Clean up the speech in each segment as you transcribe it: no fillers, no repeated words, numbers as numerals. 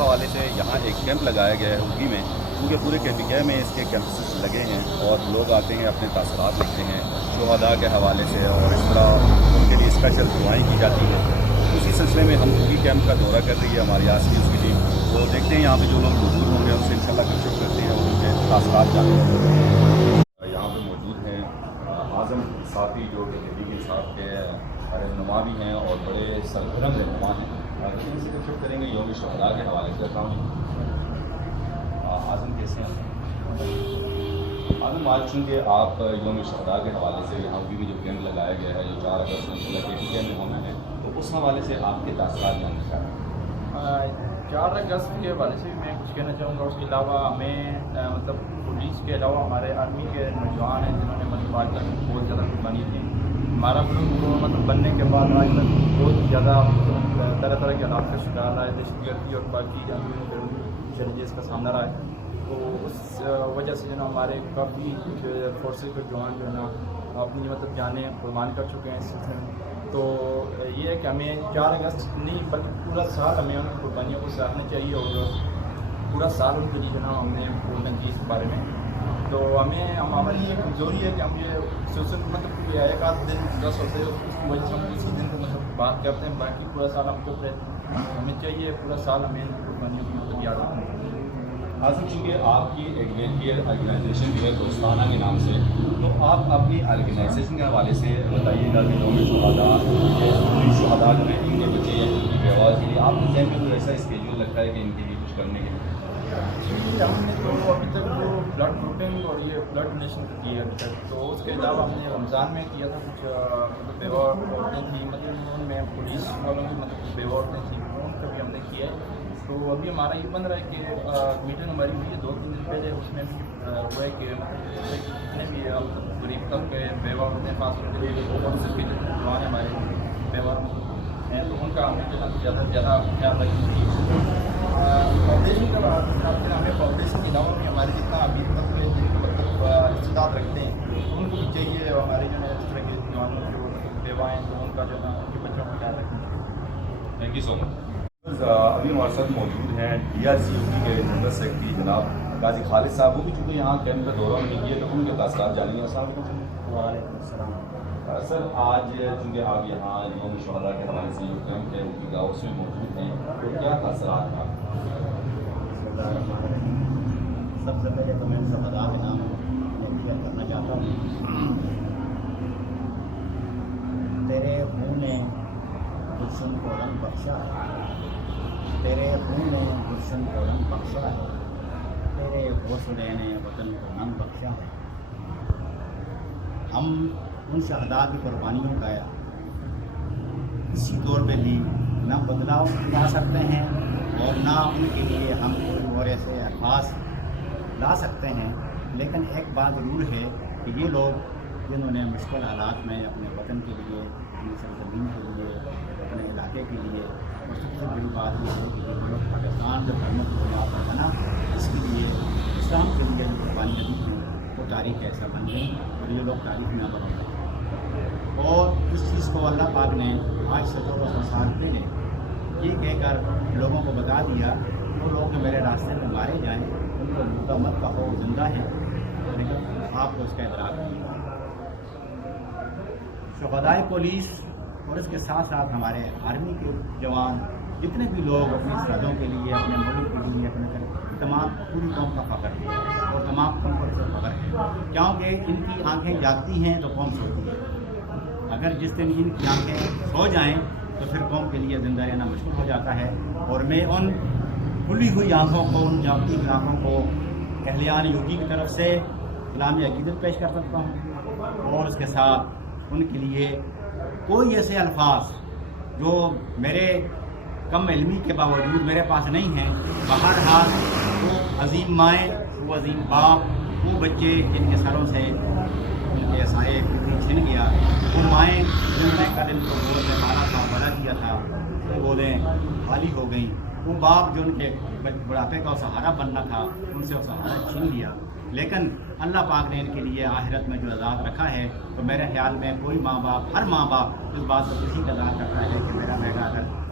حوالے سے یہاں ایک کیمپ لگایا گیا ہے اوگی میں، کیونکہ پورے کیمپیا میں اس کے کیمپس لگے ہیں اور لوگ آتے ہیں اپنے تاثرات لکھتے ہیں شہداء کے حوالے سے، اور اس طرح ان کے لیے اسپیشل دعائیں کی جاتی ہیں۔ اسی سلسلے میں ہم اوگی کیمپ کا دورہ کر رہی ہے ہماری آج کی اس کی ٹیم، تو دیکھتے ہیں یہاں پہ جو لوگ موجود ہوں گے ان سے انشاءاللہ گفتگو کرتے ہیں اور ان کے تاثرات جانتے ہیں۔ یہاں پہ موجود ہیں اعظم صافی جو کہ تحریک انصاف کے رہنما بھی ہیں اور بڑے سرگرم رہنما ہیں، ان سے گفتگو کریں گے یوم شہداء کے حوالے سے۔ اعظم کیسے ہیں؟ اعظم، آج چونکہ آپ یوم شہداء کے حوالے سے یہاں بھی جو کیمپ لگایا گیا ہے جو 4 اگست انشاءاللہ کے میں ہونا ہے، تو اس حوالے سے آپ کے تاثرات جاننا چاہتے ہیں۔ 4 اگست کے حوالے سے بھی میں کچھ کہنا چاہوں گا۔ اس کے علاوہ ہمیں مطلب پولیس کے علاوہ ہمارے آرمی کے نوجوان ہیں جنہوں نے مطلب آج تک بہت زیادہ قربانی دی۔ ہمارا ملک مطلب بننے کے بعد آج تک بہت زیادہ طرح طرح کے حالات کا شکار رہا ہے، دہشت گردی اور باقی چیلنجز کا سامنا رہا ہے۔ تو اس وجہ سے جو نا ہمارے کافی فورسز کے جوان جو ہے نا اپنی مطلب جانیں قربان کر چکے ہیں اس سلسلے میں۔ تو یہ ہے کہ ہمیں 4 اگست نہیں بلکہ پورا سال ہمیں ان قربانیوں کو سراہنا چاہیے اور پورا سال ان کے لیے جو نا ہم نے بولنا چاہیے اس بارے میں۔ تو ہماری یہ کمزوری ہے کہ ہم یہ سوشل مطلب ایک آدھ دن 10 ہوتے ہیں اس کی وجہ سے ہم اسی دن کو مطلب بات کرتے ہیں، باقی پورا سال ہم چپ رہتے ہیں۔ ہمیں چاہیے پورا سال ہمیں ان قربانیوں کو مطلب یاد رکھنا ہے۔ اعظم، چونکہ آپ کی ایک ویلفیئر آرگنائزیشن بھی ہے دوستانہ کے نام سے، تو آپ اپنی آرگنائزیشن کے حوالے سے بتائیے گا کہ یوم شہداء شہداء جو ہیں ان کے بچے یا ان کی بیواز کے لیے آپ کے ذہن میں کوئی ایسا اسکیجول لگتا ہے کہ ان کے لیے کچھ کرنے کے لیے؟ ہم نے تو ابھی تک جو بلڈ گروپنگ اور یہ بلڈ ڈونیشن کی ہے ابھی تک، تو اس کے علاوہ ہم نے رمضان میں کیا تھا کچھ مطلب بیوہ عورتیں تھیں، مطلب ان میں پولیس والوں کی مطلب بیوہ عورتیں تھیں ان کا بھی ہم نے کیا ہے۔ تو ابھی ہمارا یہ بن رہا ہے کہ میٹنگ ہماری ہوئی ہے 2-3 دن پہلے، اس میں بھی ہوا ہے کہ جتنے بھی مطلب غریب طبقے بیوہ عورتیں خاص طور کے لیے کونسل کے جوان ہمارے بیوہ ہیں تو ان کا ہمیں جو ہے زیادہ سے زیادہ خیال رکھنا چاہیے۔ فاؤنڈیشن کا ہمیں فاؤنڈیشن کے علاوہ بھی ہمارے جتنا ابھی تک جن کو مطلب استعداد رکھتے ہیں ان کو بھی چاہیے ہمارے جو ہے اس طرح کے جوانوں جو بیوہ ہیں تو ان کا جو ہے ان کے بچوں کا خیال رکھنا چاہیے۔ تھینک یو سو مچ۔ ابھی ہمارے ساتھ موجود ہیں DRC اوگی کے جنرل سیکرٹری جناب غازی خالد صاحب، وہ بھی چونکہ یہاں کیمپ کا دورہ نہیں کیا تو ان کے تاثرات جانیں گے۔ السلام علیکم۔ وعلیکم السلام۔ سر، آج چونکہ آپ یہاں یوم شہداء کے حوالے سے جو کیمپ ہے اوگی کا اس میں موجود ہیں، تو کیا تاثرات ہیں آپ؟ بسم اللہ الرحمن الرحیم۔ سب سے پہلے تو میں شہداء کے نام شیئر کرنا چاہتا ہوں۔ تیرے خون نے گلشن کو رنگ بخشا ہے، تیرے خون نے گلشن کو رنگ بخشا ہے، تیرے حوصلے نے وطن کو ننگ بخشا ہے۔ ہم ان شہداء کی قربانیوں کا کسی طور پہ بھی نہ بدلاؤ لا سکتے ہیں اور نہ ان کے لیے ہم کوئی اور ایسے الفاظ لا سکتے ہیں، لیکن ایک بات ضرور ہے کہ یہ لوگ جنہوں نے مشکل حالات میں اپنے وطن کے لیے، اپنی سرزمین کے لیے، اپنے علاقے کے لیے، اور سب سے بڑی بات یہ ہے کہ یہ ملک پاکستان جب حکومت بنیاد پر بنا اس کے لیے اسلام کے لیے جو قربانیاں دی ہیں وہ تاریخ ایسا بن گئی اور یہ لوگ تاریخ میں عمل ہوتے ہیں۔ اور اس چیز کو اللہ پاک نے آج سے 1400 سال پہلے یہ کہہ کر لوگوں کو بتا دیا وہ لوگ جو میرے راستے میں مارے جائیں ان کو مردہ مت کہو، زندہ ہیں، لیکن آپ کو اس کا ادراک نہیں ہے۔ شہدائے پولیس اور اس کے ساتھ ساتھ ہمارے آرمی کے جوان جتنے بھی لوگ اپنی سرحدوں کے لیے، اپنے ملک کے لیے، اپنے تمام پوری قوم کا فخر ہے اور تمام قوم پر سے فخر ہے، کیونکہ ان کی آنکھیں جاگتی ہیں تو قوم سوتی ہے۔ اگر جس دن ان کی آنکھیں سو جائیں تو پھر قوم کے لیے زندہ رہنا مشکل ہو جاتا ہے۔ اور میں ان کھلی ہوئی آنکھوں کو، ان جاگتی ہوئی آنکھوں کو اہلیان یوگی کی طرف سے اسلامی عقیدت پیش کر سکتا ہوں اور اس کے ساتھ ان کے لیے کوئی ایسے الفاظ جو میرے کم علمی کے باوجود میرے پاس نہیں ہیں، بہرحال وہ عظیم مائیں، وہ عظیم باپ، وہ بچے جن کے سروں سے ان کے سائے چھن گیا، وہ مائیں جنہوں نے کل ان کو گود میں پالا تھا، بڑا کیا تھا، وہ گودیں خالی ہو گئیں، وہ باپ جو ان کے بڑھاپے کا سہارا بننا تھا ان سے وہ سہارا چھین لیا۔ لیکن اللہ پاک نے ان کے لیے آخرت میں جو عذاب رکھا ہے تو میرے خیال میں کوئی ماں باپ، ہر ماں باپ اس بات کو کسی کا عذاب کرتا ہے کہ میرا بیٹا اگر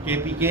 KPK